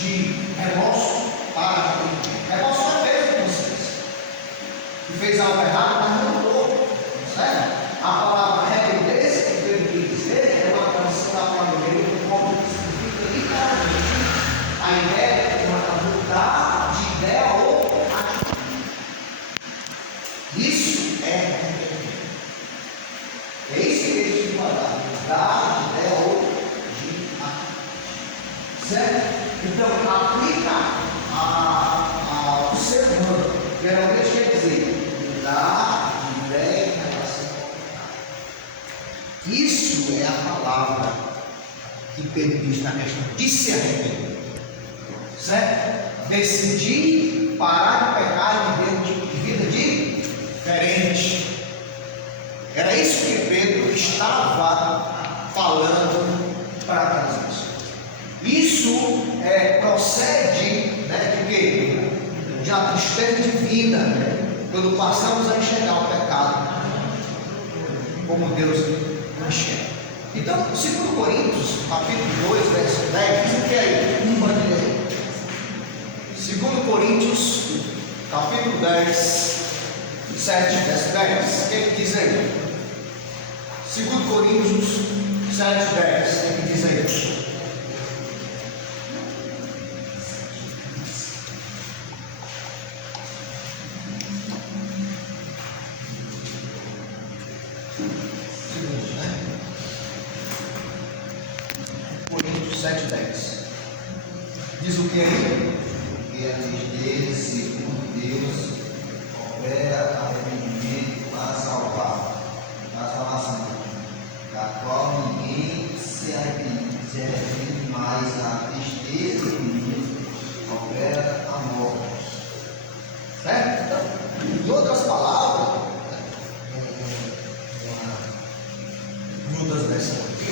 de remorso para arrependimento. Remorso é peso de consciência. Que fez algo errado, mas não mudou. Certo? A palavra arrepender-se, que Pedro quis dizer, é uma tradução da palavra grega, como significa literalmente a ideia de mudar de ideia ou atitude. Isso é arrependimento. É isso que ele diz para mudar de ideia ou de atitude. Certo? Então, aplica ao ser humano, geralmente quer dizer mudar de ideia em relação ao pecado. Isso é a palavra que Pedro diz na questão de se arrepender. Certo? Decidir parar de pecar e viver um tipo de vida diferente. Era isso que Pedro estava falando para aquelas pessoas. Isso procede de quê? De uma tristeza divina, quando passamos a enxergar o pecado como Deus enxerga. Então, 2 Coríntios, capítulo 2, verso 10, diz o que aí? 2 Coríntios, capítulo 10, 7, verso 10, o que diz aí? 2 Coríntios 7, 10, o que diz aí? Coríntios 7, 10. Diz o que aí? Porque a tristeza, segundo Deus, opera arrependimento para salvar, para a salvação, da qual ninguém se arrepende mais. A tristeza do mundo opera a morte. Certo? Então, em outras palavras, Judas versão aqui,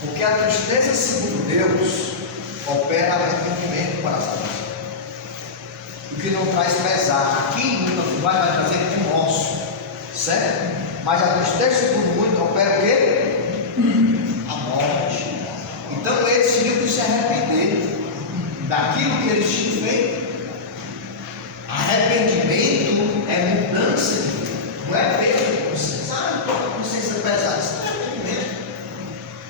porque a tristeza, segundo Deus, opera arrependimento para a salvação. O que não traz pesar. Aqui não vai trazer remorso. Certo? Mas a tristeza, segundo muito, opera o quê? A morte. Então eles tinham que se arrepender daquilo que eles tinham feito. Arrependimento é mudança de vida. Não é peso. Você sabe, consciência pesada. Isso não é arrependimento.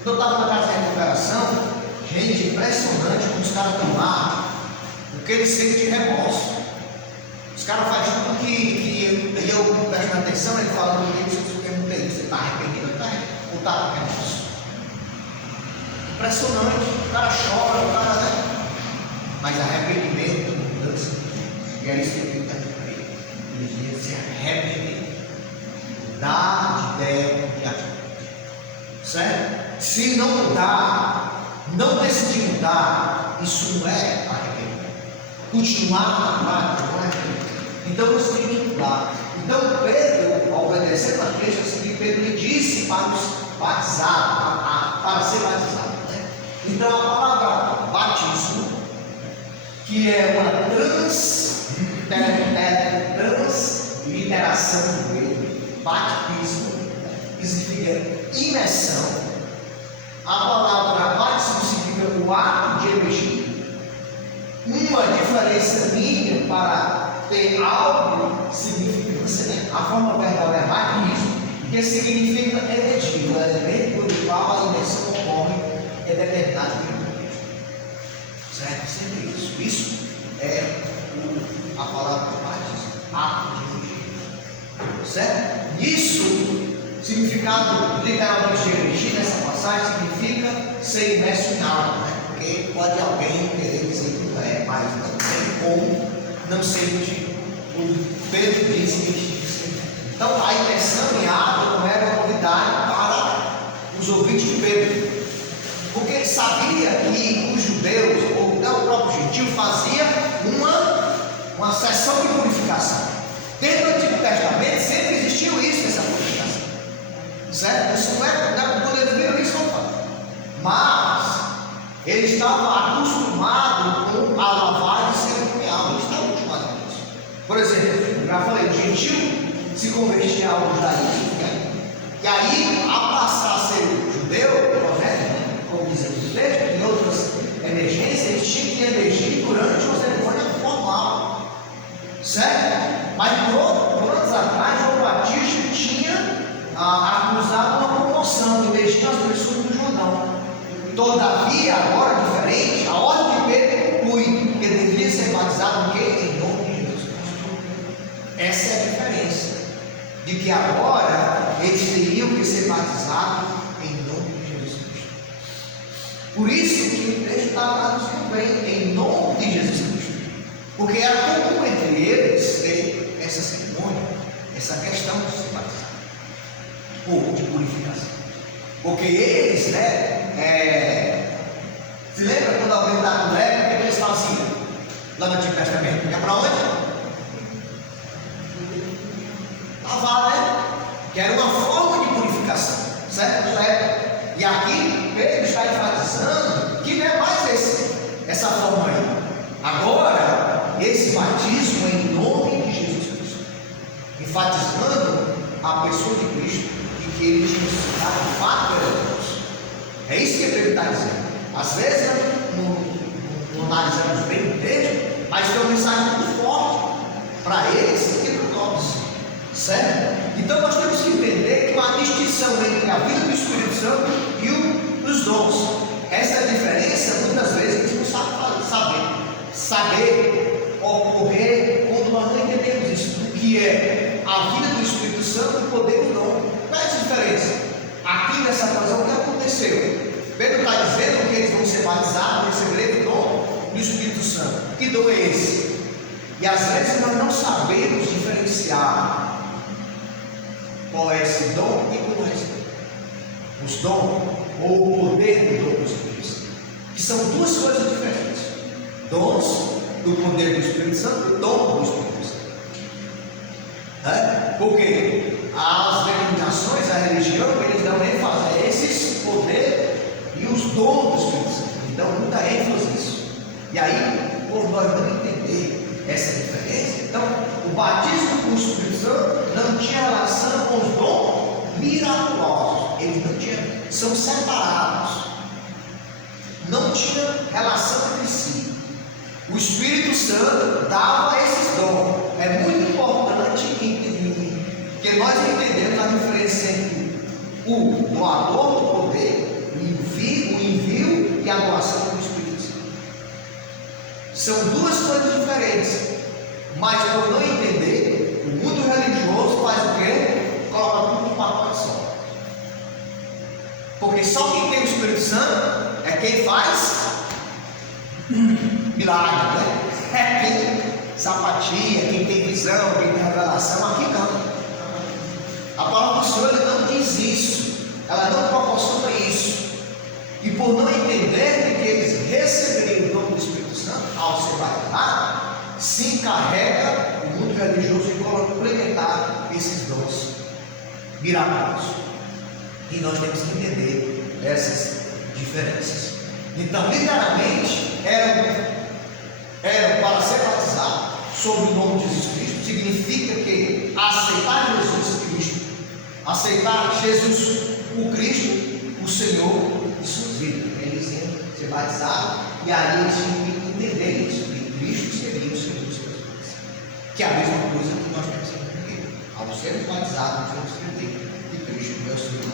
Quando eu estava na casa de recuperação, gente, impressionante como os caras estão lá, o que eles sentem de remorso. Os caras fazem tudo que eu presto atenção, ele fala comigo, eu perguntei, você está arrependido ou está com remorso? Impressionante, o cara chora, o cara, né? Mas arrependimento, mudança, e é isso que ele está dizendo para ele. Ele diz se arrepender, mudar de ideia e atitude. Certo? Se não mudar, não decidir mudar, isso não é arrependimento. Continuar na prática não é arrependimento. Então você tem que mudar. Então Pedro, obedecendo a Cristo, que Pedro lhe disse para os batizados, para ser batizado. Né? Então a palavra batismo, que é uma transliteração do grego, batismo, que significa imersão. A palavra batismo significa o ato de emergir. Uma diferença mínima para ter algo significa você. A forma verbal é batismo, que significa emergir, o elemento pelo qual a imersão ocorre é determinado pelo Cristo. Certo? Sempre isso. Isso é a palavra batismo, ato de emergir. Certo? Isso, significado literalmente de emergir nessa passagem, significa ser imerso em algo, né? Porque pode alguém querer dizer que não é, mas não tem como não ser imergido. O Pedro diz que então a imersão em água não era uma novidade para os ouvintes de Pedro, porque ele sabia que os judeus, ou até o próprio gentil, fazia uma sessão de purificação. Desde o Antigo Testamento sempre existiu isso, essa purificação. Certo? Isso não é quando eles viram isso, não. Mas ele estava acostumado com a lavagem cerimonial. Ele estava acostumado com isso. Por exemplo, eu já falei, o gentil se convertia ao judaísmo. E aí, ao passar a ser judeu, correto? tinha que emergir durante uma cerimônia formal, certo? Mas por anos atrás, João Batista tinha acusado uma promoção, emergindo as pessoas do Jordão. Todavia, agora diferente, a ordem de Pedro conclui que deveria ser batizado em quê? Em nome de Jesus Cristo. Essa é a diferença, de que agora eles teriam que ser batizados em nome de Jesus Cristo. Por isso que o texto está traduzindo bem, em nome de Jesus Cristo, porque era comum entre eles ter essa cerimônia, essa questão de se batizar, ou de purificação, porque eles, se lembra quando alguém está com leve, o que eles faziam lá no Antigo Testamento? Ia para onde? Lavar, né? Que era uma forma de purificação, certo? E aqui Pedro está enfatizando que não é mais essa forma aí. Agora, esse batismo é em nome de Jesus Cristo, enfatizando a pessoa de Cristo e que ele tinha ressuscitado de fato era Deus. É isso que Pedro está dizendo. Às vezes não analisamos bem o texto, mas tem uma mensagem muito forte para eles e para nós, certo? Então nós temos que entender que há uma distinção entre a vida do Espírito Santo e os dons. Essa é a diferença, muitas vezes, a gente não saber ocorrer quando nós não entendemos isso, do que é a vida do Espírito Santo e o poder do dom. Qual é essa diferença? Aqui nessa ocasião, o que aconteceu? Pedro está dizendo que eles vão ser batizados, receberem o dom do Espírito Santo. Que dom é esse? E às vezes nós não sabemos diferenciar qual é esse dom e qual é esse dom. Os dons ou o poder do dom do Espírito Santo, que são duas coisas diferentes: dons do poder do Espírito Santo e dom do Espírito Santo. Porque as denominações, a religião, eles dão ênfase a esses poderes e os dons do Espírito Santo. Então, muita ênfase nisso. E aí, por nós não entender essa diferença, então, o batismo com o Espírito Santo não tinha relação com os dons miraculosos. Eles não tinham, são separados. Não tinha relação entre si. O Espírito Santo dava esses dons. É muito importante que nós entendemos a diferença entre o doador do poder, o envio e a doação do Espírito Santo. São duas coisas diferentes, mas por não entender, o mundo religioso faz o quê? Coloca tudo num pacote só. Porque só quem tem o Espírito Santo é quem faz milagre, né? É quem sapatia, quem tem visão, quem tem revelação. Aqui não. A palavra do Senhor não diz isso, ela não proporciona isso. E por não entender que eles receberiam o dom do Espírito Santo ao ser batizado, se encarrega o mundo religioso de complementar esses dons miraculosos. E nós temos que entender essas diferenças. Então, literalmente, eram para ser batizado sob o nome de Jesus Cristo, significa que aceitar Jesus Cristo, aceitar Jesus, o Cristo, o Senhor de suas vidas. Eles iam ser batizados e aí eles tinham que entender isso, que Cristo seria o Senhor de suas vidas. Que é a mesma coisa que nós temos que entender. Ao sermos batizados, nós temos que entender que Cristo é o Senhor.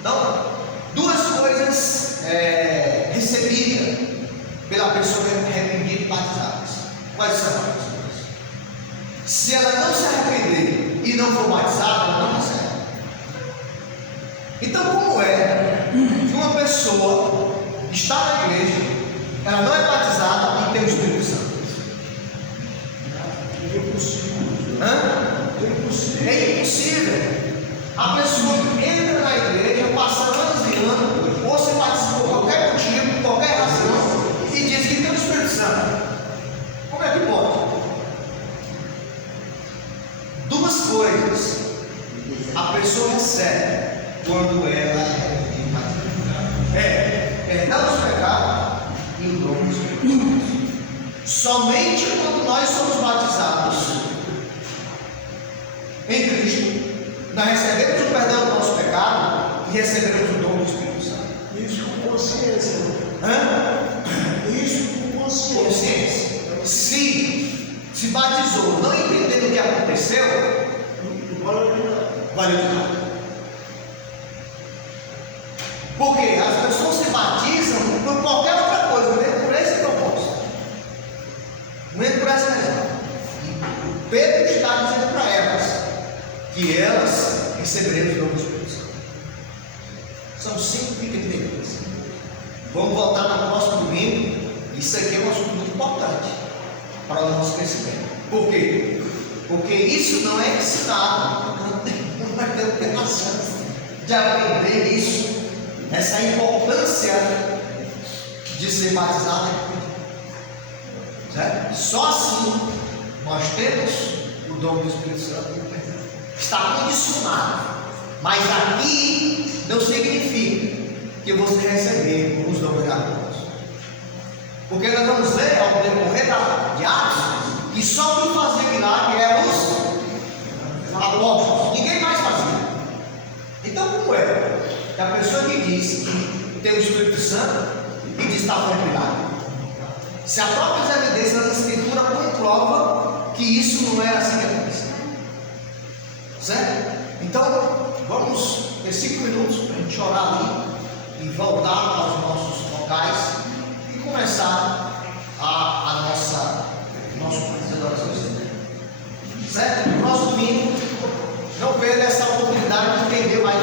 Então, duas coisas recebidas pela pessoa arrependida e batizada. Quais são as coisas? Se ela não se arrepender e não for batizada, ela não recebe. Então, como é que uma pessoa está na igreja, ela não é batizada e tem o Espírito Santo? É impossível. É impossível. A pessoa entra na igreja, passa anos e anos, ou se batiza por qualquer motivo, por qualquer razão, e diz que tem o Espírito Santo. Como é que pode? Duas coisas a pessoa recebe quando ela é perdão dos pecados e o dom do Espírito Santo. Somente quando nós somos batizados em Cristo, nós recebemos o perdão do nosso pecado e recebemos o dom do Espírito Santo. Isso com consciência. Hã? Isso com consciência. consciência. Se batizou não entendendo o que aconteceu, valeu de nada. Porque as pessoas se batizam por qualquer outra coisa, nem por esse propósito, nem por essa razão. E Pedro está dizendo para elas que elas receberão o dom do Espírito Santo. São 5 pequenininhas. Vamos voltar no próximo domingo. Isso aqui é um assunto muito importante para o nosso crescimento. Por quê? Porque isso não é ensinado. Não vai ter a chance de aprender isso, essa importância de ser batizado. Certo? Só assim nós temos o dom do Espírito Santo. Está condicionado. Mas aqui não significa que você receber os dons gratuitos. Porque nós vamos ver ao decorrer de Atos que só quem fazia milagre eram os apóstolos, ninguém mais fazia. Então, como é que a pessoa que diz que tem o Espírito Santo e diz que está fazendo milagre? Se a própria evidência da Escritura comprova que isso não é assim que acontece. Certo? Então, vamos ter 5 minutos para a gente orar ali e voltar aos nossos locais e começar nosso processo de oração. Certo? No próximo domingo, não perca essa oportunidade de entender mais